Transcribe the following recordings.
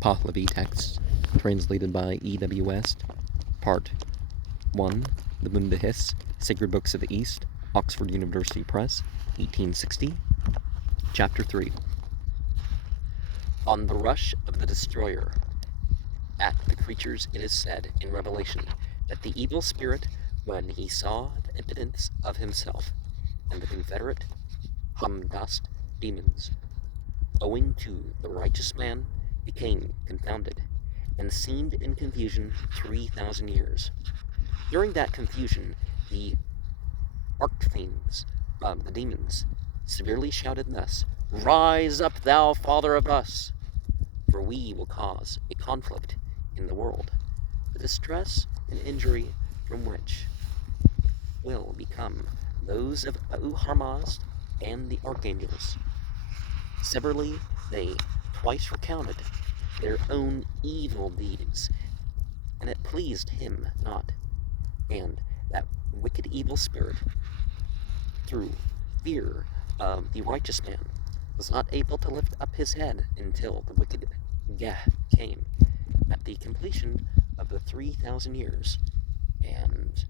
Pahlavi text, translated by E.W. West, Part 1, The Bundahis, Sacred Books of the East, Oxford University Press, 1860, Chapter 3. On the rush of the destroyer, at the creatures it is said in Revelation that the evil spirit, when he saw the impotence of himself and the confederate Hamdast demons, owing to the righteous man, became confounded, and seemed in confusion 3,000 years. During that confusion, the archfiends of the demons severely shouted thus, "Rise up, thou father of us, for we will cause a conflict in the world, the distress and injury from which will become those of Mazd and the archangels." Severally, they twice recounted their own evil deeds, and it pleased him not, and that wicked evil spirit, through fear of the righteous man, was not able to lift up his head until the wicked Geh came at the completion of the 3,000 years. And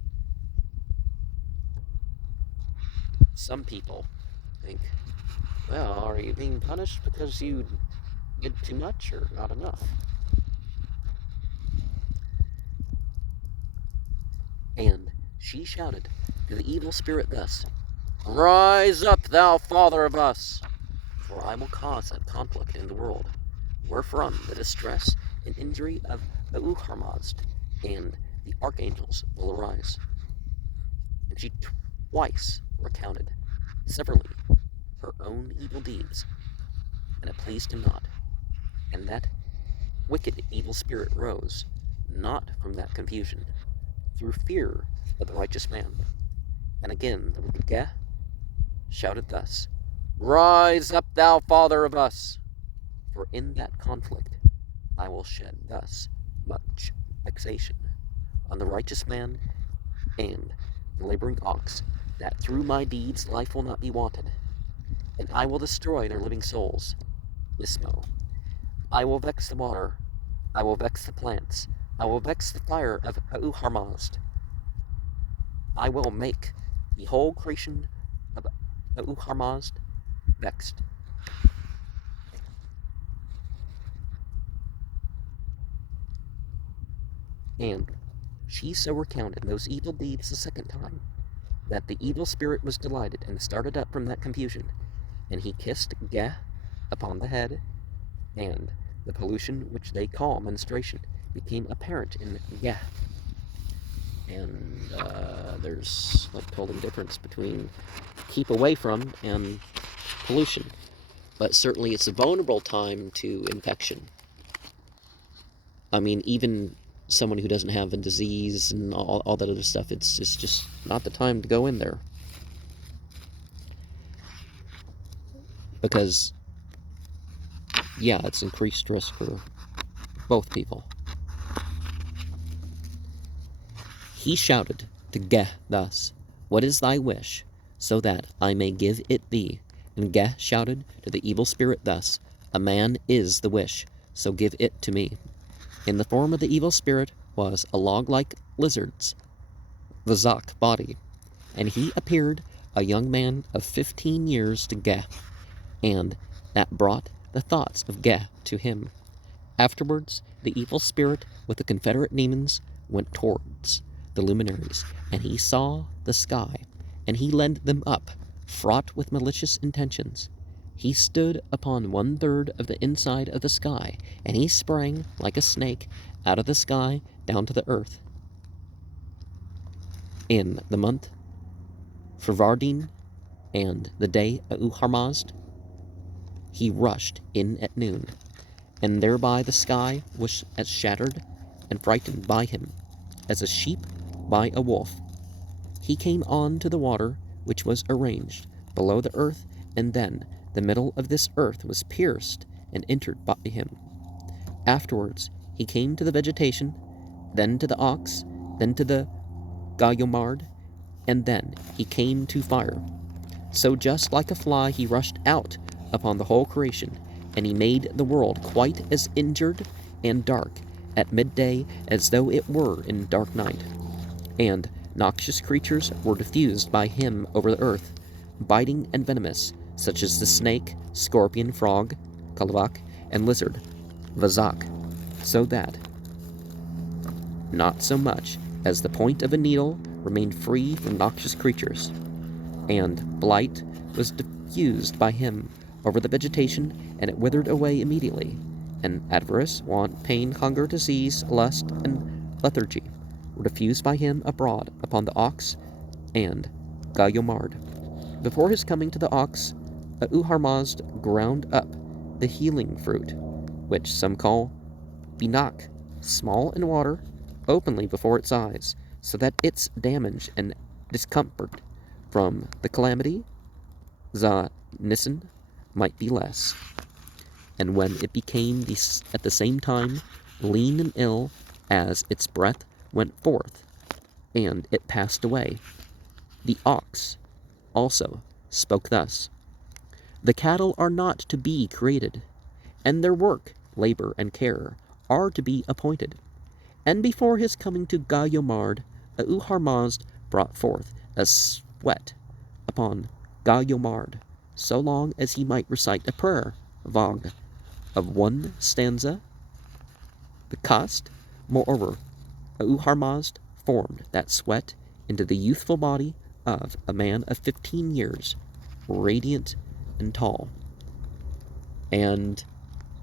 some people think, well, are you being punished because you did too much or not enough? And she shouted to the evil spirit thus, "Rise up, thou father of us, for I will cause a conflict in the world, wherefrom the distress and injury of Mazd and the archangels will arise." And she twice recounted severally her own evil deeds, and it pleased him not. And that wicked evil spirit rose, not from that confusion, through fear of the righteous man. And again the wicked Geh shouted thus, "Rise up, thou father of us, for in that conflict I will shed thus much vexation on the righteous man and the laboring ox, that through my deeds life will not be wanted, and I will destroy their living souls. Nismo. I will vex the water, I will vex the plants, I will vex the fire of Mazd. I will make the whole creation of Mazd vexed." And she so recounted those evil deeds the second time, that the evil spirit was delighted and started up from that confusion, and he kissed Geh upon the head, and the pollution which they call menstruation became apparent in Geh. And there's like totally difference between keep away from and pollution. But certainly it's a vulnerable time to infection. I mean, even someone who doesn't have a disease and all that other stuff, it's just not the time to go in there. Because, yeah, it's increased risk for both people. He shouted to Geh thus, "What is thy wish, so that I may give it thee?" And Geh shouted to the evil spirit thus, "A man is the wish, so give it to me." In the form of the evil spirit was a log-like lizard's Vazak body, and he appeared a young man of 15 years to Geh, and that brought the thoughts of Geh to him. Afterwards, the evil spirit with the confederate demons went towards the luminaries, and he saw the sky, and he led them up, fraught with malicious intentions. He stood upon 1/3 of the inside of the sky, and he sprang like a snake out of the sky down to the earth. In the month Farvardin and the day Mazd, he rushed in at noon, and thereby the sky was as shattered and frightened by him as a sheep by a wolf. He came on to the water which was arranged below the earth, and then the middle of this earth was pierced and entered by him. Afterwards he came to the vegetation, then to the ox, then to the Gayomard, and then he came to fire. So just like a fly he rushed out upon the whole creation, and he made the world quite as injured and dark at midday as though it were in dark night. And noxious creatures were diffused by him over the earth, biting and venomous, such as the snake, scorpion, frog, kalabak, and lizard, vazak, so that not so much as the point of a needle remained free from noxious creatures. And blight was diffused by him over the vegetation, and it withered away immediately. And avarice, want, pain, hunger, disease, lust, and lethargy were diffused by him abroad upon the ox and Gayomard. Before his coming to the ox, Uharmazd ground up the healing fruit, which some call binak, small in water, openly before its eyes, so that its damage and discomfort from the calamity, Nissen, might be less. And when it became at the same time lean and ill, as its breath went forth, and it passed away, the ox also spoke thus: The cattle are not to be created, and their work, labor, and care are to be appointed. And before his coming to Gayomard, Uharmazd brought forth a sweat upon Gayomard, so long as he might recite a prayer, Vag, of one stanza, the cost. Moreover, Uharmazd formed that sweat into the youthful body of a man of 15 years, radiant and tall. And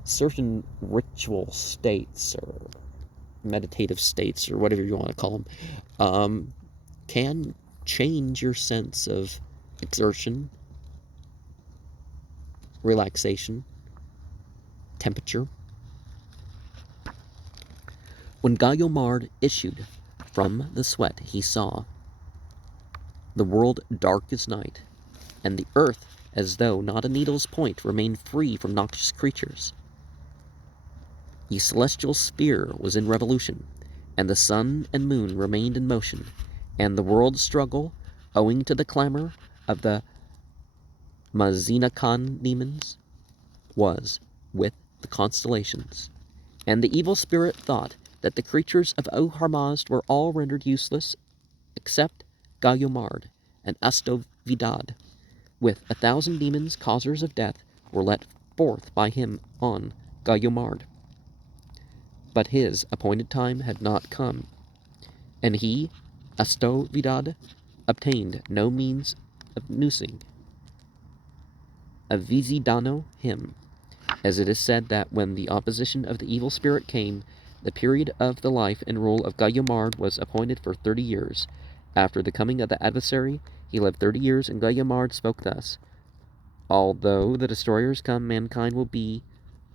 certain ritual states, or meditative states, or whatever you want to call them, can change your sense of exertion, relaxation, temperature. When Gayomard issued from the sweat, he saw the world dark as night, and the earth as though not a needle's point remained free from noxious creatures. The celestial sphere was in revolution, and the sun and moon remained in motion, and the world's struggle, owing to the clamor of the Mazinakan demons, was with the constellations. And the evil spirit thought that the creatures of Uharmazd were all rendered useless, except Gayomard and Astovidad, with 1,000 demons, causers of death, were let forth by him on Gayomard. But his appointed time had not come, and he, Astovidad, obtained no means of noosing a Vizidano him, as it is said that when the opposition of the evil spirit came, the period of the life and rule of Gayomard was appointed for 30 years. After the coming of the adversary, he lived 30 years, and Gayomard spoke thus: Although the destroyers come, mankind will be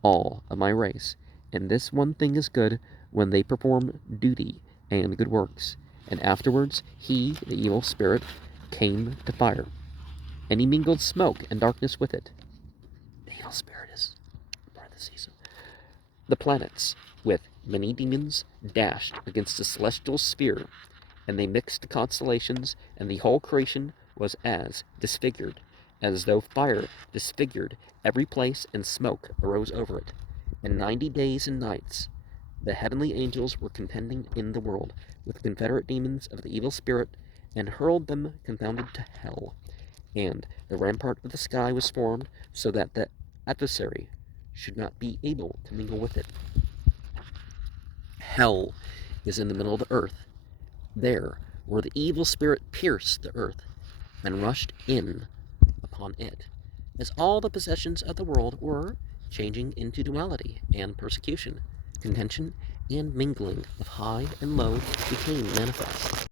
all of my race, and this one thing is good, when they perform duty and good works. And afterwards he, the evil spirit, came to fire, and he mingled smoke and darkness with it. The evil spirit is parentheses. The planets, with many demons, dashed against the celestial sphere, and they mixed the constellations, and the whole creation was as disfigured, as though fire disfigured every place, and smoke arose over it. And 90 days and nights the heavenly angels were contending in the world with the confederate demons of the evil spirit, and hurled them confounded to hell. And the rampart of the sky was formed, so that the adversary should not be able to mingle with it. Hell is in the middle of the earth, there where the evil spirit pierced the earth and rushed in upon it, as all the possessions of the world were changing into duality and persecution, contention and mingling of high and low became manifest.